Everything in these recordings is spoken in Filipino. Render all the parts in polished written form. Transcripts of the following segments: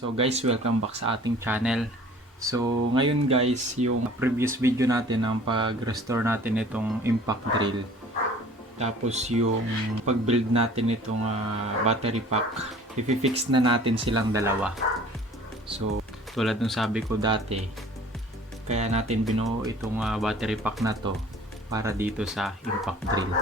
So guys, welcome back sa ating channel. So ngayon guys, yung previous video natin ng pag-restore natin itong impact drill. Tapos yung pag-build natin itong battery pack. I-fix na natin silang dalawa. So tulad ng sabi ko dati, kaya natin binuo itong battery pack na to para dito sa impact drill.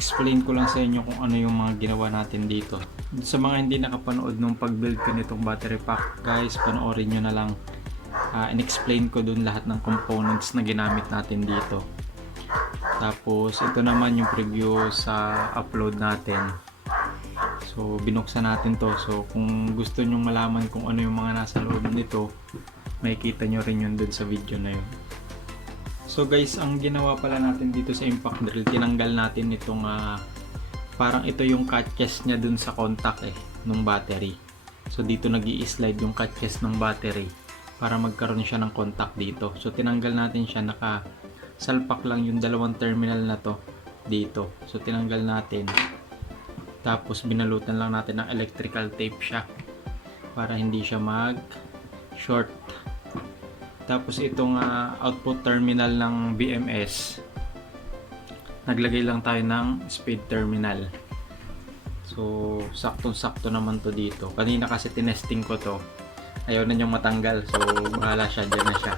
Explain ko lang sa inyo kung ano yung mga ginawa natin dito. Sa mga hindi nakapanood nung pag-build ko nitong battery pack, guys, panoorin nyo na lang. In-explain ko dun lahat ng components na ginamit natin dito. Tapos ito naman yung preview sa upload natin. So binuksan natin to. So kung gusto nyo malaman kung ano yung mga nasa loob nito, makikita nyo rin yun dun sa video na yun. So guys, ang ginawa pala natin dito sa impact drill, tinanggal natin itong parang ito yung catches niya dun sa contact nung battery. So dito nag-i-slide yung catches ng battery para magkaroon siya ng contact dito. So tinanggal natin siya, nakasalpak lang yung dalawang terminal na to dito. So tinanggal natin. Tapos binalutan lang natin ng electrical tape siya para hindi siya mag-short. Tapos itong output terminal ng BMS, naglagay lang tayo ng speed terminal. So saktong-sakto naman to dito. Kanina kasi tinesting ko to, ayaw na niyang matanggal. So bahala siya, dyan na siya.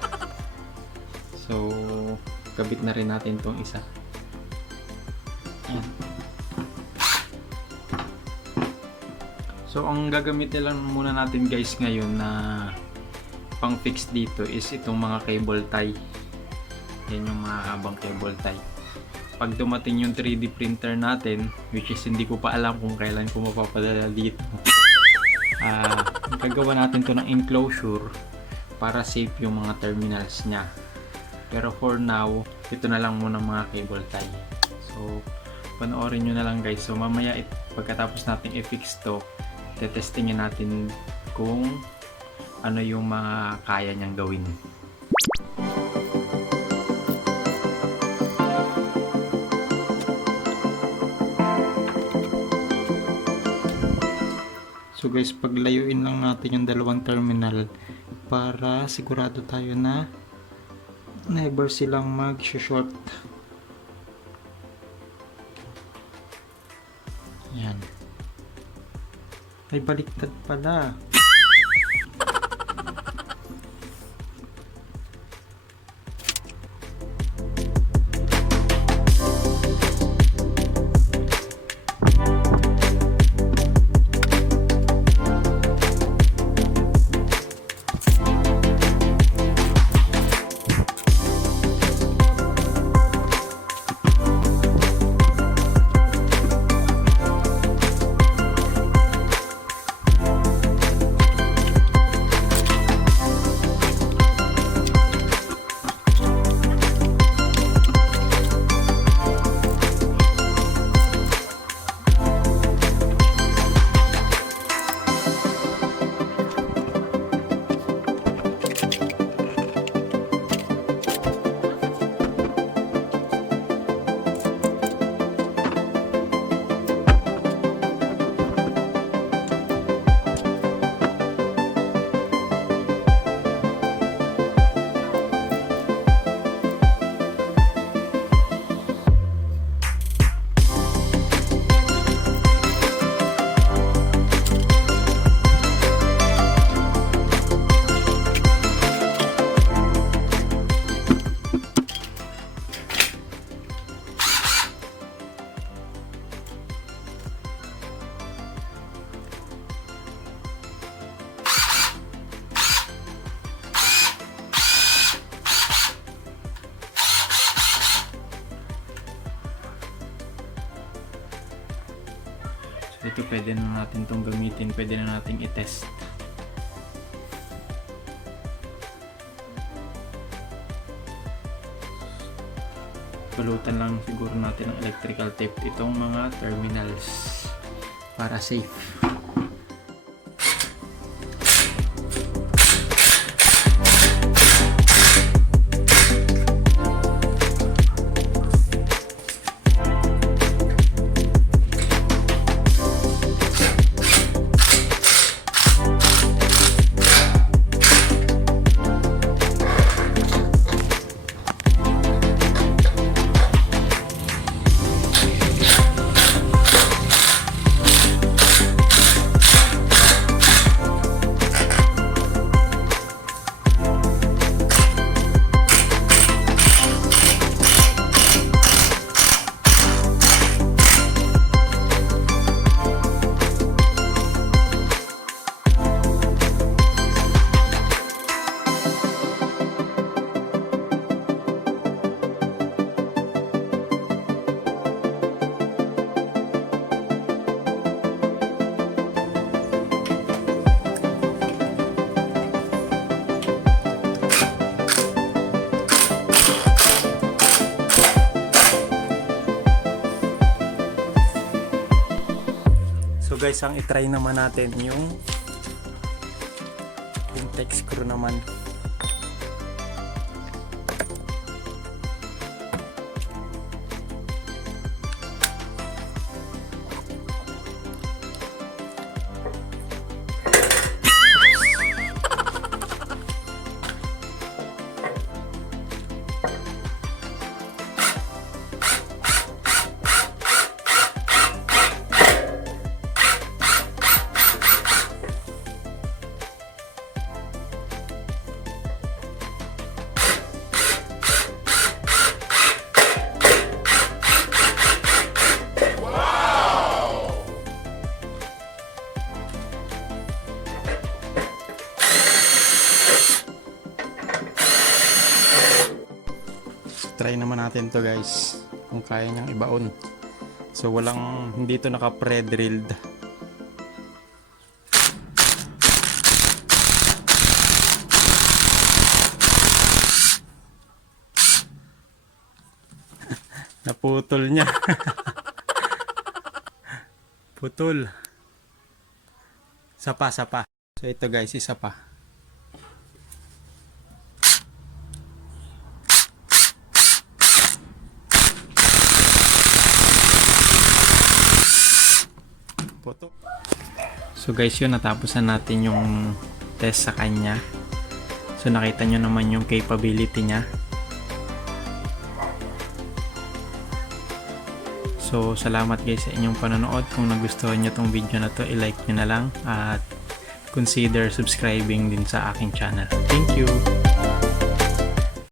So kabit na rin natin tong isa. Ayan. So ang gagamitin lang muna natin guys ngayon na pang fix dito is itong mga cable tie. Yan yung mga habang cable tie. Pag dumating yung 3D printer natin, which is hindi ko pa alam kung kailan ko mapapadala dito, gagawa natin to ng enclosure para safe yung mga terminals nya. Pero for now, ito na lang muna mga cable tie. So panoorin nyo na lang guys. So mamaya pagkatapos natin i-fix to, tetestingin natin kung ano yung mga kaya niyang gawin. So guys, paglayuin lang natin yung dalawang terminal para sigurado tayo na never silang mag-short. Yan. Ay, baliktad pala. Ito pwede na natin itong gamitin, pwede na natin i-test. Pulutan lang siguro natin ng electrical tape itong mga terminals para safe. guys, ang itry naman natin yung intake screw naman. Try naman natin to guys, kung kaya niyang ibaon. So hindi to naka pre-drilled. Naputol niya. Putol. Sapa. So ito guys, isa pa. So guys, yun, natapusan natin yung test sa kanya. So nakita nyo naman yung capability niya. So salamat guys sa inyong panonood. Kung nagustuhan nyo tong video na to, i-like nyo na lang at consider subscribing din sa aking channel. Thank you!